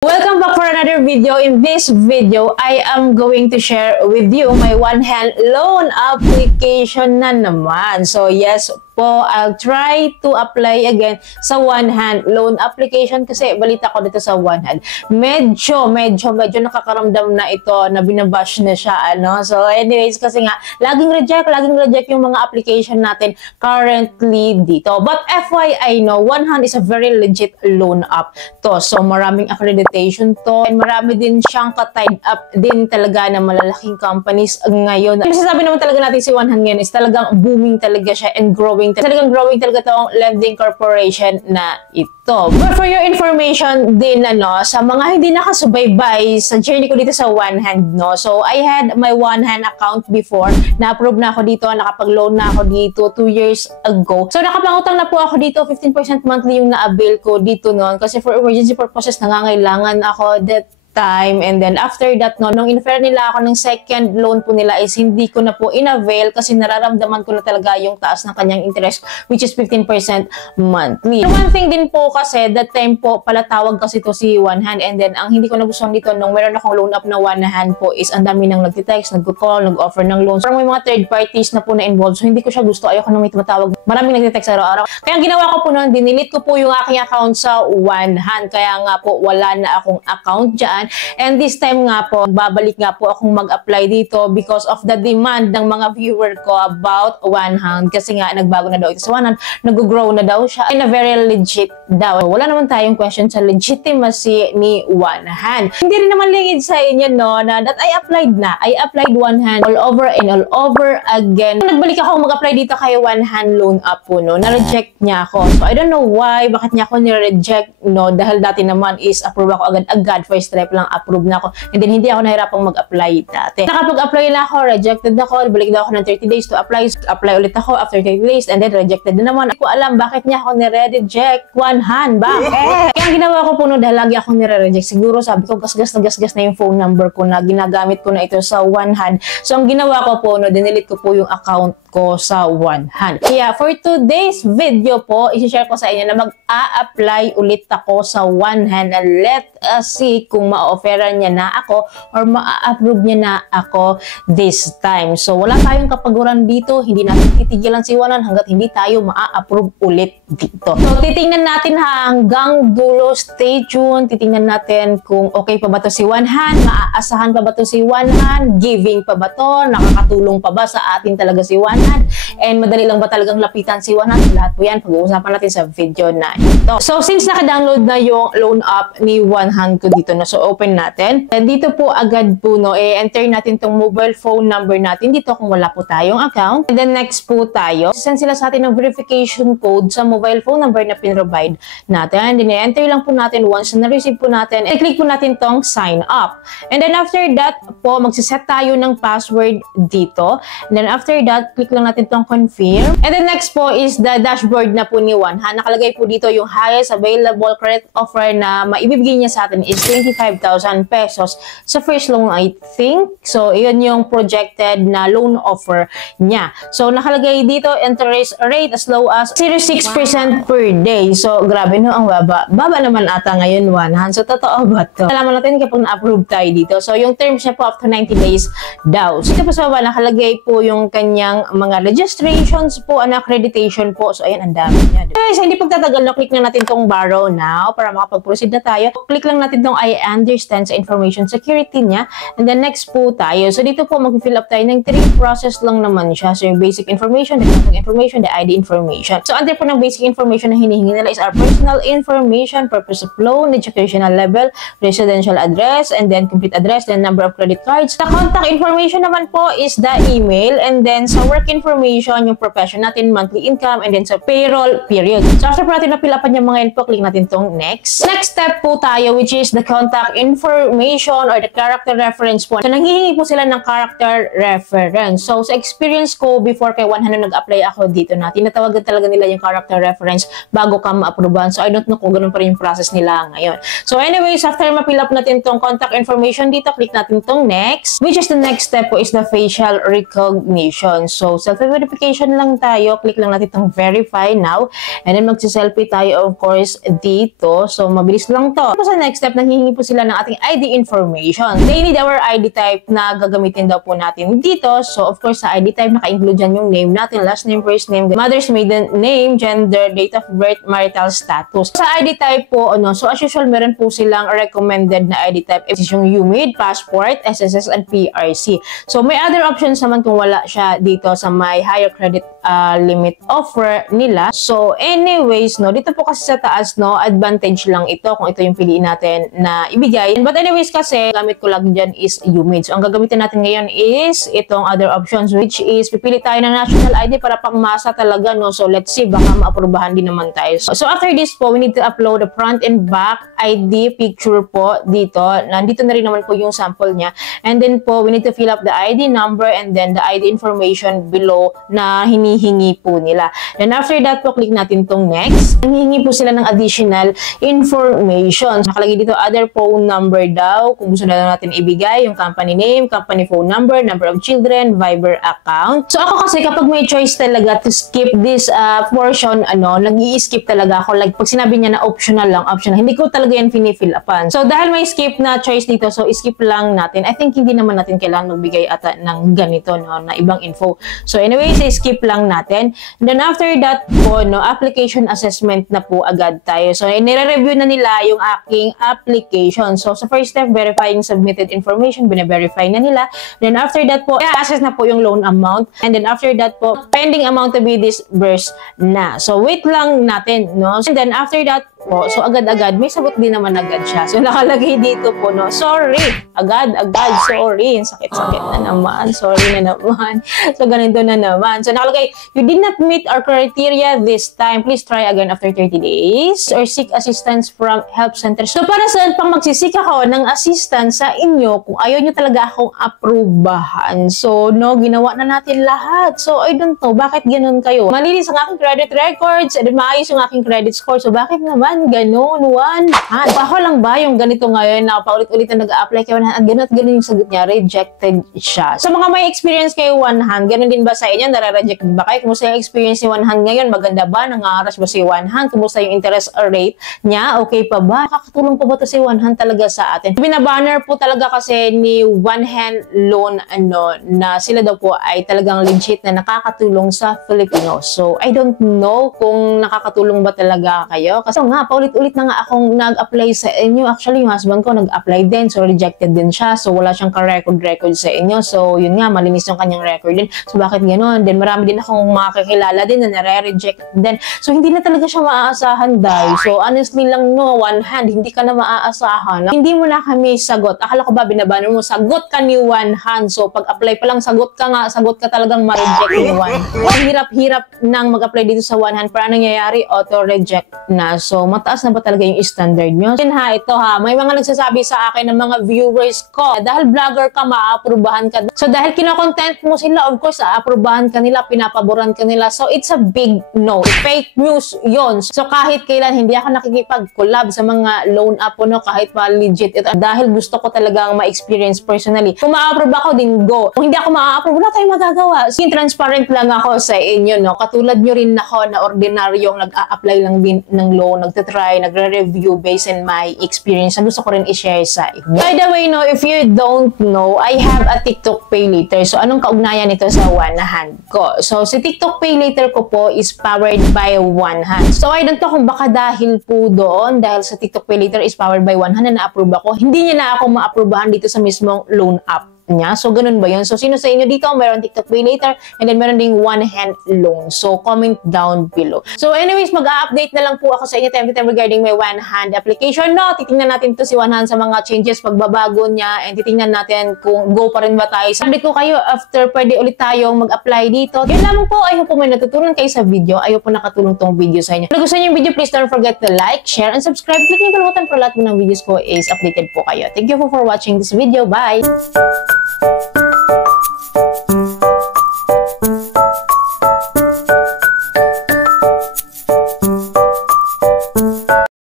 Welcome back for another video. In this video, I am going to share with you my one-hand loan application na naman. So yes po, I'll try to apply again sa one-hand loan application kasi balita ko dito sa one-hand. Medyo nakakaramdam na ito na binabash na siya. So anyways, kasi nga, laging reject yung mga application natin currently dito. But FYI, one-hand is a very legit loan app to. So maraming accreditation to and marami din siyang ka-tied up din talaga ng malalaking companies ngayon. Yung sasabi naman talaga natin si one-hand ngayon is talagang booming talaga siya and growing. Talagang growing talaga itong lending corporation na ito. But for your information din, sa mga hindi nakasubaybay sa journey ko dito sa one-hand, So I had my one-hand account before. Na-approve na ako dito, nakapag-loan na ako dito 2 years ago. So nakapangutang na po ako dito, 15% monthly yung na-avail ko dito noon kasi for emergency purposes nangangailangan ako that time. And then after that, nung in-offer nila ako ng second loan po nila is hindi ko na po in-avail kasi nararamdaman ko na talaga yung taas ng kanyang interest which is 15% monthly. So, one thing din po kasi that time po palatawag kasi to si one-hand and then ang hindi ko nagustuhan dito nung meron akong loan up na one-hand po is ang dami nang nagtitext, nag-call, nag-offer ng loans. Parang may mga third parties na po na involved so hindi ko siya gusto. Ayoko nang may tumatawag. Maraming nagtitext araw-araw. Kaya ang ginawa ko po noon, dinilit ko po yung aking account sa one-hand. Kaya nga po wala na akong account dyan. And this time nga po, babalik nga po akong mag-apply dito because of the demand ng mga viewer ko about one-hand. Kasi nga, nagbago na daw ito sa one-hand. Nag-grow na daw siya. And a very legit daw. Wala naman tayong question sa legitimacy ni one-hand. Hindi rin naman lingid sa inyo, na that I applied na. I applied one-hand all over and all over again. Nagbalik ako mag-apply dito kay one-hand loan up po, na-reject niya ako. So, I don't know why, bakit niya ako ni-reject, dahil dati naman is approve ako agad-agad, first step lang approve na ako. And then, hindi ako nahirapang mag-apply dati. Nakapag-apply na ako, rejected ako, balik daw ako ng 30 days to apply. Apply ulit ako after 30 days and then rejected din naman. Hindi ko alam bakit niya ako nire-reject one-hand. Bakit? Kaya ang ginawa ko po dahil lagi akong nire-reject. Siguro sabi ko, gasgas na yung phone number ko na ginagamit ko na ito sa one-hand. So, ang ginawa ko po, dinilit ko po yung account ko sa one-hand. Kaya, for today's video po, isi-share ko sa inyo na mag-a-apply ulit ako sa one-hand and let us see kung ma-offeran niya na ako or ma-approve niya na ako this time. So, wala tayong kapaguran dito. Hindi natin titigilan si one-hand hanggat hindi tayo ma-approve ulit dito. So, titingnan natin hanggang dulo. Stay tuned. Titingnan natin kung okay pa ba to si one-hand, maaasahan pa ba to si one-hand, giving pa ba to, nakakatulong pa ba sa atin talaga si one-hand, and madali lang ba talagang lapitan si one-hand. Lahat po yan, pag-uusapan natin sa video na ito. So, since naka-download na yung loan app ni one-hand ko dito, so open natin. And dito po agad po, enter natin tong mobile phone number natin dito kung wala po tayong account. And then next po tayo, send sila sa atin ng verification code sa mobile phone number na pin-provide natin. And then enter lang po natin once na na-receive po natin. And click po natin tong sign up. And then after that po, magsiset tayo ng password dito. And then after that, click lang natin tong confirm. And then next po is the dashboard na po ni one-hand. Nakalagay po dito yung highest available credit offer na maibibigay niya sa atin is 25,000 pesos sa first loan, I think. So, yun yung projected na loan offer niya. So, nakalagay dito, interest rate as low as 0.6% per day. So, grabe ang baba. Baba naman ata ngayon, one-hand. So, totoo ba to? Alaman natin kapag na-approve tayo dito. So, yung terms niya po up to 90 days daw. So, dito po sa baba, nakalagay po yung kanyang mga registrations po, accreditation po. So, ayan, ang dami niya. Guys, hindi pagtatagal na, click na natin tong borrow now para makapag-proceed na tayo. Click lang natin tong I understand sa information security niya. And then next po tayo. So dito po mag-fill up tayo ng 3 process lang naman siya. So yung basic information, the contact information, the ID information. So under po ng basic information na hinihingi nila is our personal information, purpose of loan, educational level, residential address, and then complete address, then number of credit cards. The contact information naman po is the email, and then sa work information, yung profession natin, monthly income, and then sa payroll period. So after po natin na-fill-upan yung mga info, click natin tong next. Next step po tayo, which is the contact information or the character reference po. So nanghihingi po sila ng character reference. So sa experience ko before kay one-hand nag-apply ako dito na tinatawagan talaga nila yung character reference bago ka ma-approvean. So I don't know kung ganun pa rin yung process nila ngayon. So anyways, after ma-fill up natin tong contact information dito, click natin tong next, which is the next step po is the facial recognition. So self-verification lang tayo, click lang natin tong verify now, and then magsi-selfie tayo of course dito. So mabilis lang to. Tapos sa next step, nanghihingi po sila ng ating ID information. They need our ID type na gagamitin daw po natin dito. So of course sa ID type, naka-include dyan yung name natin, last name, first name, mother's maiden name, gender, date of birth, marital status. Sa ID type po, so as usual, meron po silang recommended na ID type. Is yung UMID, passport, SSS, and PRC. So may other options naman kung wala siya dito sa may higher credit limit offer nila. So anyways, dito po kasi sa taas, advantage lang ito kung ito yung piliin natin na ibigay. But anyways kasi, gamit ko lang dyan is UMID. So ang gagamitin natin ngayon is itong other options, which is pipili tayo ng national ID para pangmasa talaga, So let's see, baka maaprubahan din naman tayo. So after this po, we need to upload the front and back ID picture po dito. Nandito na rin naman po yung sample niya. And then po, we need to fill up the ID number and then the ID information below na hinihingi po nila. Then after that po, click natin tong next. Hinihingi po sila ng additional information. Nakalagay dito, other phone number daw. Kung gusto na natin ibigay, yung company name, company phone number, number of children, Viber account. So ako kasi kapag may choice talaga to skip this portion, nag-i-skip talaga ako. Like pag sinabi niya na optional lang, optional, hindi ko talaga yan finifill upan. So dahil may skip na choice dito, so skip lang natin. I think hindi naman natin kailangan magbigay ata ng ganito, na ibang info. So anyways, skip lang natin. And then after that po, application assessment na po agad tayo. So nire-review na nila yung aking application. So sa first step, verifying submitted information, bine-verify na nila. Then after that po, assess na po yung loan amount. And then after that po, pending amount to be disbursed na. So wait lang natin, And then after that po, so agad-agad, may sagot din naman agad siya. So nakalagay dito po, sorry, agad-agad, sorry, sakit-sakit na naman, sorry na naman. So ganito na naman. So nakalagay, you did not meet our criteria this time. Please try again after 30 days or seek assistance from help center. So para saan pang magsisik ako ng assistance sa inyo kung ayaw nyo talaga akong aprubahan. So ginawa na natin lahat. So I don't know, bakit ganun kayo? Malinis ang aking credit records, and maayos yung aking credit score. So bakit naman ganun, 100? Ako lang ba yung ganito ngayon na paulit-ulit na nag-a-apply kay 100 at ganun at ganun yung sagot niya, rejected siya. So mga may experience kay 100, ganun din ba sa inyo? Nare-reject ba kayo? Kumusta yung experience ni 100 ngayon? Maganda ba? Nangaras ba si 100? Kumusta yung interest rate niya? Okay pa ba? Nakakatulong pa ba ito si 100 talaga sa atin? Binabanner po talaga kasi ni One Hand Loan na sila daw po ay talagang legit na nakakatulong sa Filipino. So I don't know kung nakakatulong ba talaga kayo. Kasi paulit-ulit na nga akong nag-apply sa inyo. Actually, yung husband ko nag-apply din. So, rejected din siya. So, wala siyang ka-record sa inyo. So, yun nga, malinis yung kanyang record din. So, bakit gano'n? Then, marami din akong makakilala din na nare-reject din. So, hindi na talaga siya maaasahan dahil. So, honestly lang, one hand, hindi ka na maaasahan. Hindi mo na kami sagot. Akala ko ba, binabanner mo, sagot ka ni one hand. So, pag-apply pa lang, sagot ka talagang ma-reject ni one. Ang hirap-hirap nang mag-apply dito sa one hand. Para nangyayari, auto-reject na. So, mataas na ba talaga yung standard nyo? Ito may mga nagsasabi sa akin ng mga viewers ko, dahil vlogger ka, maaprubahan ka. So, dahil kinokontent mo sila, of course, aaprubahan ka nila, pinapaboran ka nila. So, it's a big no. Fake news yon. So, kahit kailan, hindi ako nakikipag-collab sa mga loan app kahit pa legit ito. Dahil gusto ko talagang ma-experience personally. Kung ma-approve ako, din go. Kung hindi ako ma-approve, wala tayong magagawa. So, transparent lang ako sa inyo, Katulad nyo rin ako na ordinaryong nag-a-apply lang din ng loan, nagtatry, nagre-review based on my experience. Gusto ko rin i-share sa inyo. By the way, if you don't know, I have a TikTok Pay Later. So, anong kaugnayan nito sa One Hand ko? So, si TikTok Pay Later ko po is powered by One Hand. So, I don't know kung baka dahil po doon, dahil sa TikTok Pay Later is powered by One Hand na na-approve ako, hindi niya na ako ma-approvehan dito sa mismong loan app niya. So, ganun ba yun? So, sino sa inyo dito? Meron TikTok Pay Later and then meron ding One Hand Loan. So, comment down below. So, anyways, mag-update na lang po ako sa inyo time to time regarding my One Hand application. Titingnan natin to si One Hand sa mga changes, pagbabago niya, and titingnan natin kung go pa rin ba tayo. Sabi ko kayo, after pwede ulit tayong mag-apply dito. Yun lamang po. I hope po may natutunan kayo sa video. I hope po nakatulong tong video sa inyo. Kung gusto niyo yung video, please don't forget to like, share, and subscribe. Click yung bell button para lahat ng videos ko is updated po kayo. Thank you for watching this video. Bye!